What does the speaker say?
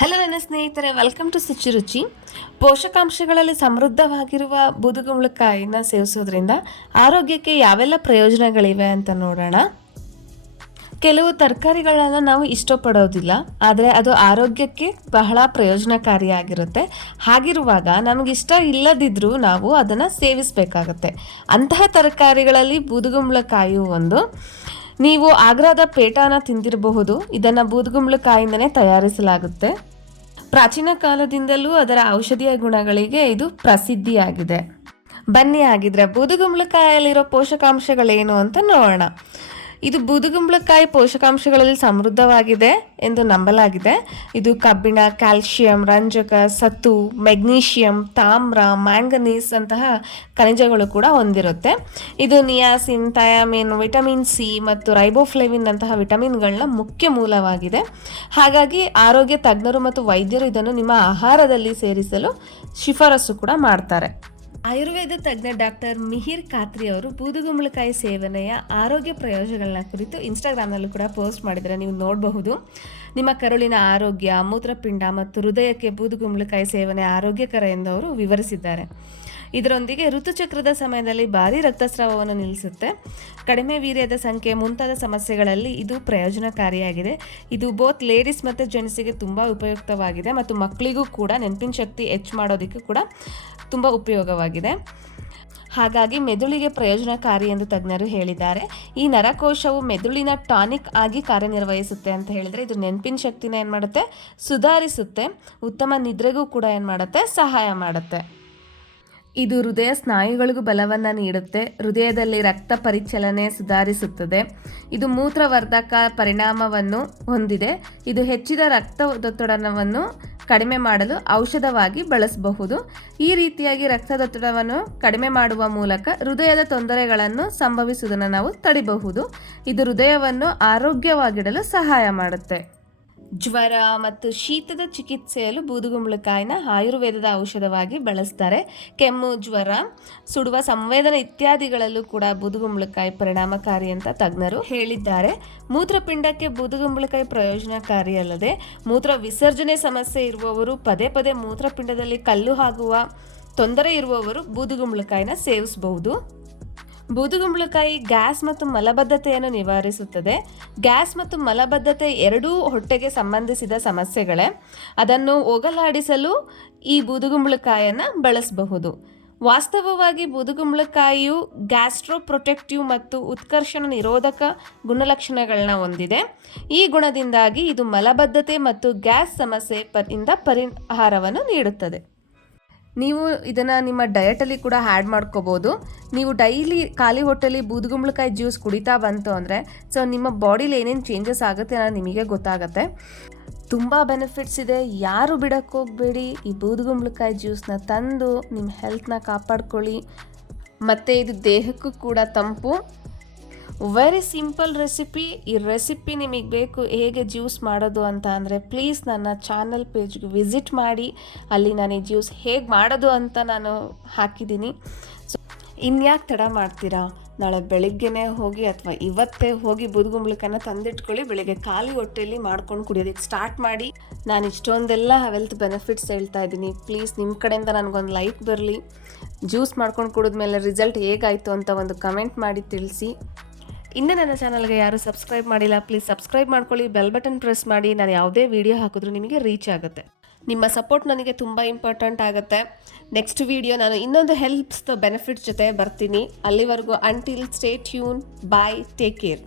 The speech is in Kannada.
ಹಲೋ ನನ್ನ ಸ್ನೇಹಿತರೆ, ವೆಲ್ಕಮ್ ಟು ಶುಚಿರುಚಿ. ಪೋಷಕಾಂಶಗಳಲ್ಲಿ ಸಮೃದ್ಧವಾಗಿರುವ ಬೂದುಗುಂಬಳಕಾಯಿನ ಸೇವಿಸೋದ್ರಿಂದ ಆರೋಗ್ಯಕ್ಕೆ ಯಾವೆಲ್ಲ ಪ್ರಯೋಜನಗಳಿವೆ ಅಂತ ನೋಡೋಣ. ಕೆಲವು ತರಕಾರಿಗಳನ್ನು ನಾವು ಇಷ್ಟಪಡೋದಿಲ್ಲ, ಆದರೆ ಅದು ಆರೋಗ್ಯಕ್ಕೆ ಬಹಳ ಪ್ರಯೋಜನಕಾರಿಯಾಗಿರುತ್ತೆ. ಹಾಗಿರುವಾಗ ನಮಗಿಷ್ಟ ಇಲ್ಲದಿದ್ದರೂ ನಾವು ಅದನ್ನು ಸೇವಿಸಬೇಕಾಗತ್ತೆ. ಅಂತಹ ತರಕಾರಿಗಳಲ್ಲಿ ಬೂದುಗುಂಬಳಕಾಯಿಯು ಒಂದು. ನೀವು ಆಗ್ರಾದ ಪೇಟಾನ ತಿಂದಿರಬಹುದು. ಇದನ್ನು ಬೂದುಗುಂಬಳಕಾಯಿಂದನೇ ತಯಾರಿಸಲಾಗುತ್ತೆ. ಪ್ರಾಚೀನ ಕಾಲದಿಂದಲೂ ಅದರ ಔಷಧೀಯ ಗುಣಗಳಿಗೆ ಇದು ಪ್ರಸಿದ್ಧಿಯಾಗಿದೆ. ಬನ್ನಿ ಆಗಿದ್ರೆ ಬೂದುಗುಂಬಳಕಾಯಲ್ಲಿರೋ ಪೋಷಕಾಂಶಗಳೇನು ಅಂತ ನೋಡೋಣ. ಇದು ಬೂದುಗುಂಬಳಕಾಯಿ ಪೋಷಕಾಂಶಗಳಲ್ಲಿ ಸಮೃದ್ಧವಾಗಿದೆ ಎಂದು ನಂಬಲಾಗಿದೆ. ಇದು ಕಬ್ಬಿಣ, ಕ್ಯಾಲ್ಶಿಯಂ, ರಂಜಕ, ಸತು, ಮೆಗ್ನೀಷಿಯಂ, ತಾಮ್ರ, ಮ್ಯಾಂಗನೀಸ್ ಅಂತಹ ಖನಿಜಗಳು ಕೂಡ ಹೊಂದಿರುತ್ತೆ. ಇದು ನಿಯಾಸಿನ್, ಥಯಾಮಿನ್, ವಿಟಮಿನ್ ಸಿ ಮತ್ತು ರೈಬೋಫ್ಲೇವಿನ್ ಅಂತಹ ವಿಟಮಿನ್ಗಳನ್ನ ಮುಖ್ಯ ಮೂಲವಾಗಿದೆ. ಹಾಗಾಗಿ ಆರೋಗ್ಯ ತಜ್ಞರು ಮತ್ತು ವೈದ್ಯರು ಇದನ್ನು ನಿಮ್ಮ ಆಹಾರದಲ್ಲಿ ಸೇರಿಸಲು ಶಿಫಾರಸು ಕೂಡ ಮಾಡ್ತಾರೆ. ಆಯುರ್ವೇದ ತಜ್ಞ ಡಾಕ್ಟರ್ ಮಿಹಿರ್ ಖಾತ್ರಿ ಅವರು ಬೂದುಗುಂಬಳಕಾಯಿ ಸೇವನೆಯ ಆರೋಗ್ಯ ಪ್ರಯೋಜನಗಳನ್ನ ಕುರಿತು ಇನ್ಸ್ಟಾಗ್ರಾಮ್ನಲ್ಲೂ ಕೂಡ ಪೋಸ್ಟ್ ಮಾಡಿದರೆ ನೀವು ನೋಡಬಹುದು. ನಿಮ್ಮ ಕರುಳಿನ ಆರೋಗ್ಯ, ಮೂತ್ರಪಿಂಡ ಮತ್ತು ಹೃದಯಕ್ಕೆ ಬೂದುಗುಂಬಳಕಾಯಿ ಸೇವನೆ ಆರೋಗ್ಯಕರ ಎಂದು ಅವರು ವಿವರಿಸಿದ್ದಾರೆ. ಇದರೊಂದಿಗೆ ಋತುಚಕ್ರದ ಸಮಯದಲ್ಲಿ ಭಾರಿ ರಕ್ತಸ್ರಾವವನ್ನು ನಿಲ್ಲಿಸುತ್ತೆ. ಕಡಿಮೆ ವೀರ್ಯದ ಸಂಖ್ಯೆ ಮುಂತಾದ ಸಮಸ್ಯೆಗಳಲ್ಲಿ ಇದು ಪ್ರಯೋಜನಕಾರಿಯಾಗಿದೆ. ಇದು ಬೋತ್ ಲೇಡೀಸ್ ಮತ್ತು ಜೆಂಟ್ಸಿಗೆ ತುಂಬ ಉಪಯುಕ್ತವಾಗಿದೆ ಮತ್ತು ಮಕ್ಕಳಿಗೂ ಕೂಡ ನೆನಪಿನ ಶಕ್ತಿ ಹೆಚ್ಚು ಮಾಡೋದಕ್ಕೆ ಕೂಡ ತುಂಬ ಉಪಯೋಗವಾಗಿದೆ. ಹಾಗಾಗಿ ಮೆದುಳಿಗೆ ಪ್ರಯೋಜನಕಾರಿ ಎಂದು ತಜ್ಞರು ಹೇಳಿದ್ದಾರೆ. ಈ ನರಕೋಶವು ಮೆದುಳಿನ ಟಾನಿಕ್ ಆಗಿ ಕಾರ್ಯನಿರ್ವಹಿಸುತ್ತೆ ಅಂತ ಹೇಳಿದರೆ ಇದು ನೆನಪಿನ ಶಕ್ತಿನ ಏನು ಮಾಡುತ್ತೆ, ಸುಧಾರಿಸುತ್ತೆ. ಉತ್ತಮ ನಿದ್ರೆಗೂ ಕೂಡ ಏನು ಮಾಡುತ್ತೆ, ಸಹಾಯ ಮಾಡುತ್ತೆ. ಇದು ಹೃದಯ ಸ್ನಾಯುಗಳಿಗೂ ಬಲವನ್ನು ನೀಡುತ್ತೆ. ಹೃದಯದಲ್ಲಿ ರಕ್ತ ಪರಿಚಲನೆ ಸುಧಾರಿಸುತ್ತದೆ. ಇದು ಮೂತ್ರವರ್ಧಕ ಪರಿಣಾಮವನ್ನು ಹೊಂದಿದೆ. ಇದು ಹೆಚ್ಚಿದ ರಕ್ತದೊತ್ತಡವನ್ನು ಕಡಿಮೆ ಮಾಡಲು ಔಷಧವಾಗಿ ಬಳಸಬಹುದು. ಈ ರೀತಿಯಾಗಿ ರಕ್ತದೊತ್ತಡವನ್ನು ಕಡಿಮೆ ಮಾಡುವ ಮೂಲಕ ಹೃದಯದ ತೊಂದರೆಗಳನ್ನು ಸಂಭವಿಸುವುದನ್ನು ನಾವು ತಡೆಯಬಹುದು. ಇದು ಹೃದಯವನ್ನು ಆರೋಗ್ಯವಾಗಿಡಲು ಸಹಾಯ ಮಾಡುತ್ತೆ. ಜ್ವರ ಮತ್ತು ಶೀತದ ಚಿಕಿತ್ಸೆಯಲ್ಲೂ ಬೂದುಗುಂಬಳಕಾಯಿನ ಆಯುರ್ವೇದದ ಔಷಧವಾಗಿ ಬಳಸ್ತಾರೆ. ಕೆಮ್ಮು, ಜ್ವರ, ಸುಡುವ ಸಂವೇದನೆ ಇತ್ಯಾದಿಗಳಲ್ಲೂ ಕೂಡ ಬೂದುಗುಂಬಳಕಾಯಿ ಪರಿಣಾಮಕಾರಿ ಅಂತ ತಜ್ಞರು ಹೇಳಿದ್ದಾರೆ. ಮೂತ್ರಪಿಂಡಕ್ಕೆ ಬೂದುಗುಂಬಳಕಾಯಿ ಪ್ರಯೋಜನಕಾರಿ ಅಲ್ಲದೆ ಮೂತ್ರ ವಿಸರ್ಜನೆ ಸಮಸ್ಯೆ ಇರುವವರು, ಪದೇ ಪದೇ ಮೂತ್ರಪಿಂಡದಲ್ಲಿ ಕಲ್ಲು ಆಗುವ ತೊಂದರೆ ಇರುವವರು ಬೂದುಗುಂಬಳಕಾಯಿನ ಸೇವಿಸಬಹುದು. ಬೂದುಗುಂಬಳಕಾಯಿ ಗ್ಯಾಸ್ ಮತ್ತು ಮಲಬದ್ಧತೆಯನ್ನು ನಿವಾರಿಸುತ್ತದೆ. ಗ್ಯಾಸ್ ಮತ್ತು ಮಲಬದ್ಧತೆ ಎರಡೂ ಹೊಟ್ಟೆಗೆ ಸಂಬಂಧಿಸಿದ ಸಮಸ್ಯೆಗಳೇ. ಅದನ್ನು ಹೋಗಲಾಡಿಸಲು ಈ ಬೂದುಗುಂಬಳಕಾಯಿಯನ್ನು ಬಳಸಬಹುದು. ವಾಸ್ತವವಾಗಿ ಬೂದುಗುಂಬಳಕಾಯಿಯು ಗ್ಯಾಸ್ಟ್ರೋಪ್ರೊಟೆಕ್ಟಿವ್ ಮತ್ತು ಉತ್ಕರ್ಷಣ ನಿರೋಧಕ ಗುಣಲಕ್ಷಣಗಳನ್ನ ಹೊಂದಿದೆ. ಈ ಗುಣದಿಂದಾಗಿ ಇದು ಮಲಬದ್ಧತೆ ಮತ್ತು ಗ್ಯಾಸ್ ಸಮಸ್ಯೆಯಿಂದ ಪರಿಹಾರವನ್ನು ನೀಡುತ್ತದೆ. ನೀವು ಇದನ್ನು ನಿಮ್ಮ ಡಯಟಲ್ಲಿ ಕೂಡ ಆ್ಯಡ್ ಮಾಡ್ಕೋಬೋದು. ನೀವು ಡೈಲಿ ಖಾಲಿ ಹೊಟ್ಟೆಲಿ ಬೂದುಗುಂಬಳಕಾಯಿ ಜ್ಯೂಸ್ ಕುಡಿತಾ ಬಂತು ಅಂದರೆ ನಿಮ್ಮ ಬಾಡಿಲಿ ಏನೇನು ಚೇಂಜಸ್ ಆಗುತ್ತೆ ಅನ್ನೋದು ನಿಮಗೆ ಗೊತ್ತಾಗುತ್ತೆ. ತುಂಬ ಬೆನಿಫಿಟ್ಸ್ ಇದೆ. ಯಾರು ಬಿಡೋಕ್ಕೆ ಹೋಗಬೇಡಿ. ಈ ಬೂದುಗುಂಬಳಕಾಯಿ ಜ್ಯೂಸ್ನ ತಂದು ನಿಮ್ಮ ಹೆಲ್ತ್ನ ಕಾಪಾಡ್ಕೊಳ್ಳಿ. ಮತ್ತು ಇದು ದೇಹಕ್ಕೂ ಕೂಡ ತಂಪು. Very simple recipe. ಈ ರೆಸಿಪಿ ನಿಮಗೆ ಬೇಕು ಹೇಗೆ ಜ್ಯೂಸ್ ಮಾಡೋದು ಅಂತ ಅಂದರೆ ಪ್ಲೀಸ್ ನನ್ನ ಚಾನಲ್ ಪೇಜ್ಗೆ ವಿಸಿಟ್ ಮಾಡಿ. ಅಲ್ಲಿ ನಾನು ಈ ಜ್ಯೂಸ್ ಹೇಗೆ ಮಾಡೋದು ಅಂತ ನಾನು ಹಾಕಿದ್ದೀನಿ. ಸೊ ಇನ್ಯಾಕೆ ತಡ ಮಾಡ್ತೀರಾ? ನಾಳೆ ಬೆಳಿಗ್ಗೆನೇ ಹೋಗಿ ಅಥವಾ ಇವತ್ತೇ ಹೋಗಿ ಬೂದುಗುಂಬಳಕಾಯಿನ ತಂದಿಟ್ಕೊಳ್ಳಿ. ಬೆಳಿಗ್ಗೆ ಖಾಲಿ ಹೊಟ್ಟೆಯಲ್ಲಿ ಮಾಡ್ಕೊಂಡು ಕುಡಿಯೋದಕ್ಕೆ ಸ್ಟಾರ್ಟ್ ಮಾಡಿ. ನಾನು ಇಷ್ಟೊಂದೆಲ್ಲ ಹೆಲ್ತ್ ಬೆನಿಫಿಟ್ಸ್ ಹೇಳ್ತಾ ಇದ್ದೀನಿ. ಪ್ಲೀಸ್ ನಿಮ್ಮ ಕಡೆಯಿಂದ ನನಗೊಂದು ಲೈಕ್ ಬರಲಿ. ಜ್ಯೂಸ್ ಮಾಡ್ಕೊಂಡು ಕುಡಿದ್ಮೇಲೆ ರಿಸಲ್ಟ್ ಹೇಗಾಯಿತು ಅಂತ ಒಂದು ಕಮೆಂಟ್ ಮಾಡಿ ತಿಳಿಸಿ. ಇನ್ನು ನನ್ನ ಚಾನಲ್ಗೆ ಯಾರು ಸಬ್ಸ್ಕ್ರೈಬ್ ಮಾಡಿಲ್ಲ, ಪ್ಲೀಸ್ ಸಬ್ಸ್ಕ್ರೈಬ್ ಮಾಡ್ಕೊಳ್ಳಿ. ಬೆಲ್ ಬಟನ್ ಪ್ರೆಸ್ ಮಾಡಿ. ನಾನು ಯಾವುದೇ ವಿಡಿಯೋ ಹಾಕಿದ್ರೂ ನಿಮಗೆ ರೀಚ್ ಆಗುತ್ತೆ. ನಿಮ್ಮ ಸಪೋರ್ಟ್ ನನಗೆ ತುಂಬ ಇಂಪಾರ್ಟೆಂಟ್ ಆಗುತ್ತೆ. ನೆಕ್ಸ್ಟ್ ವಿಡಿಯೋ ನಾನು ಇನ್ನೊಂದು ಹೆಲ್ಪ್ಸ್ ಬೆನಿಫಿಟ್ಸ್ ಜೊತೆ ಬರ್ತೀನಿ. ಅಲ್ಲಿವರೆಗೂ ಅಂಟಿಲ್ ಸ್ಟೇ ಟ್ಯೂನ್. ಬಾಯ್, ಟೇಕ್ ಕೇರ್.